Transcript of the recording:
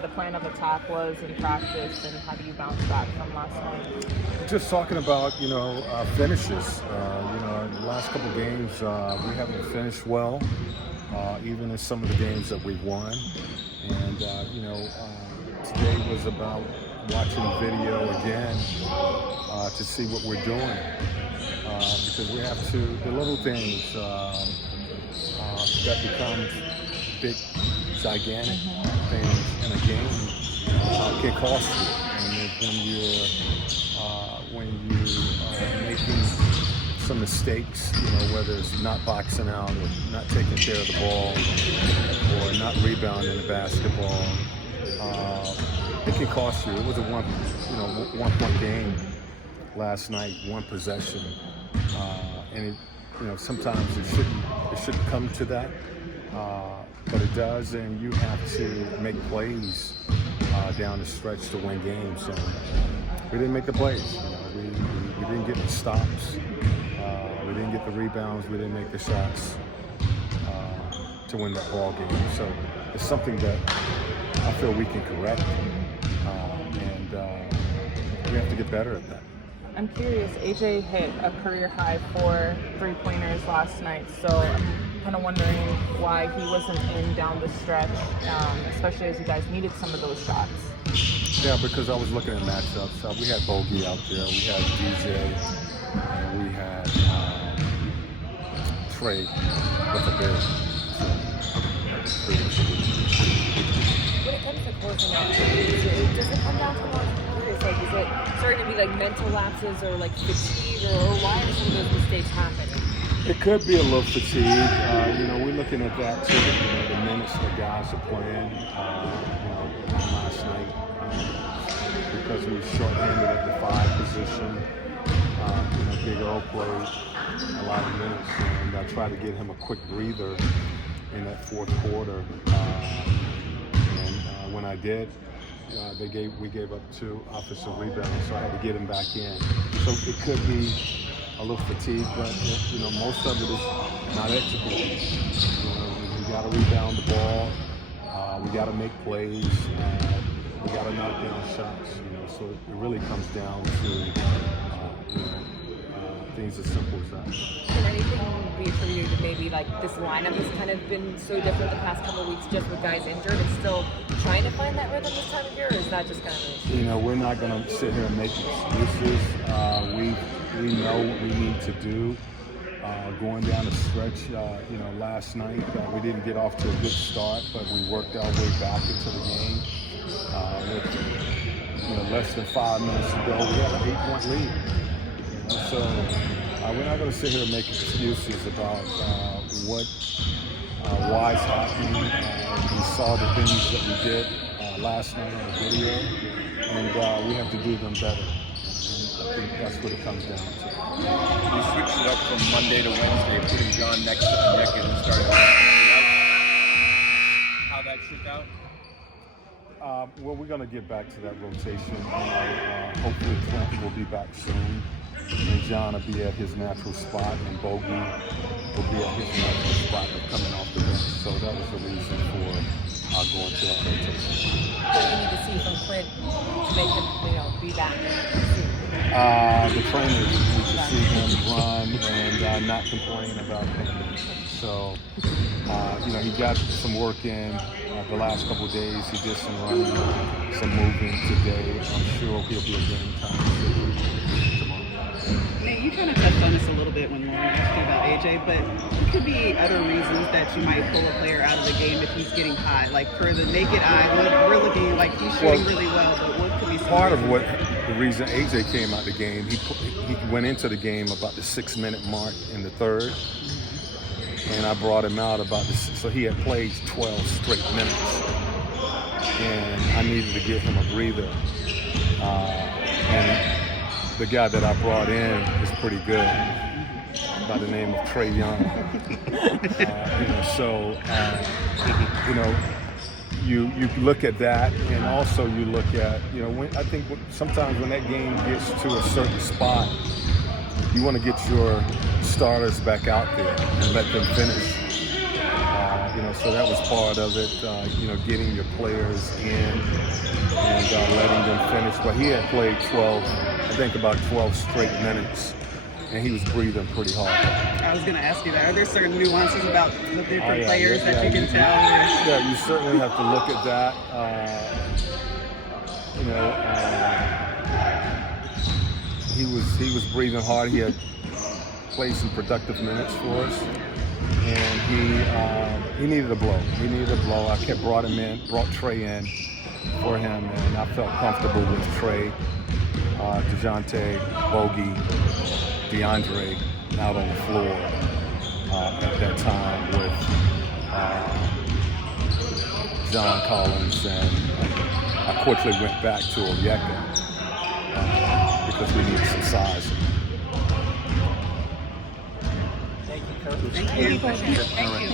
The plan of attack was in practice, and how do you bounce back from last night? Just talking about, finishes. In the last couple of games, we haven't finished well, even in some of the games that we've won. And, today was about watching video again to see what we're doing. Because we have to, the little things that become big, gigantic things in a game can cost you. And when you're making some mistakes, whether it's not boxing out or not taking care of the ball or not rebounding the basketball, it can cost you. It was a one-point game last night, one possession, and sometimes it shouldn't come to that. But it does, and you have to make plays down the stretch to win games. And we didn't make the plays. We didn't get the stops. We didn't get the rebounds. We didn't make the shots to win that ball game. So it's something that I feel we can correct, and we have to get better at that. I'm curious, AJ hit a career high for three-pointers last night, so I'm kind of wondering why he wasn't in down the stretch, especially as you guys needed some of those shots. Yeah, because I was looking at matchups. We had Bogey out there, we had DJ, and we had Trey with a big. When it comes to closing out games, does it come down to more curious? Like, is it starting to be like mental lapses or like fatigue, or why are some of those mistakes happening? It could be a little fatigue. We're looking at that too. The minutes the guys are playing. Last night because we were short-handed at the 5 position. Big Earl played a lot of minutes, and I tried to get him a quick breather in that fourth quarter. And when I did, we gave up 2 offensive rebounds, so I had to get him back in. So it could be a little fatigue, but most of it is not executed. We got to rebound the ball. We got to make plays. We got to knock down shots. So it really comes down to things as simple as that. Can anything be attributed to maybe like this lineup has kind of been so different the past couple of weeks, just with guys injured, and still trying to find that rhythm this time of year, or is that just kind of? We're not going to sit here and make excuses. We know what we need to do. Going down the stretch, last night we didn't get off to a good start, but we worked our way back into the game. With less than 5 minutes to go, we have an 8-point lead. So we're not going to sit here and make excuses about why it's happening. We saw the things that we did last night on the video, and we have to do them better. And I think that's what it comes down to. You switched it up from Monday to Wednesday, putting John next to Nick and started out. How that shook out? Well, we're going to get back to that rotation. Hopefully Clint will be back soon, and John will be at his natural spot, and Bogey will be at his natural spot coming off the bench. So that was the reason for going to that rotation. What do you need to see from Clint to make him, be back? The trainers need to see him run and not complain about pain. So, he got some work in the last couple of days. He did some running, some moving today. I'm sure he'll be a game time tomorrow. Nate, you kind of touched on this a little bit when Lauren asked you about AJ, but what could be other reasons that you might pull a player out of the game if he's getting hot? Like, for the naked eye, we're looking like he's shooting really well, but what could be part of the reason AJ came out the game, he went into the game about the 6-minute mark in the third, and I brought him out so he had played 12 straight minutes, and I needed to give him a breather. And the guy that I brought in is pretty good, by the name of Trey Young. You look at that, and also you look at, I think sometimes when that game gets to a certain spot, you want to get your starters back out there and let them finish. So that was part of it. Getting your players in and letting them finish. But he had played about 12 straight minutes, and he was breathing pretty hard. I was going to ask you that. Are there certain nuances about the different players that you can tell? Yeah, you certainly have to look at that. He was breathing hard. He had played some productive minutes for us, and he needed a blow. I brought Trey in for him, and I felt comfortable with Trey, DeJounte, Bogey, DeAndre out on the floor at that time with John Collins, and I quickly went back to Onyeka because we needed some size. Thank you. Thank you.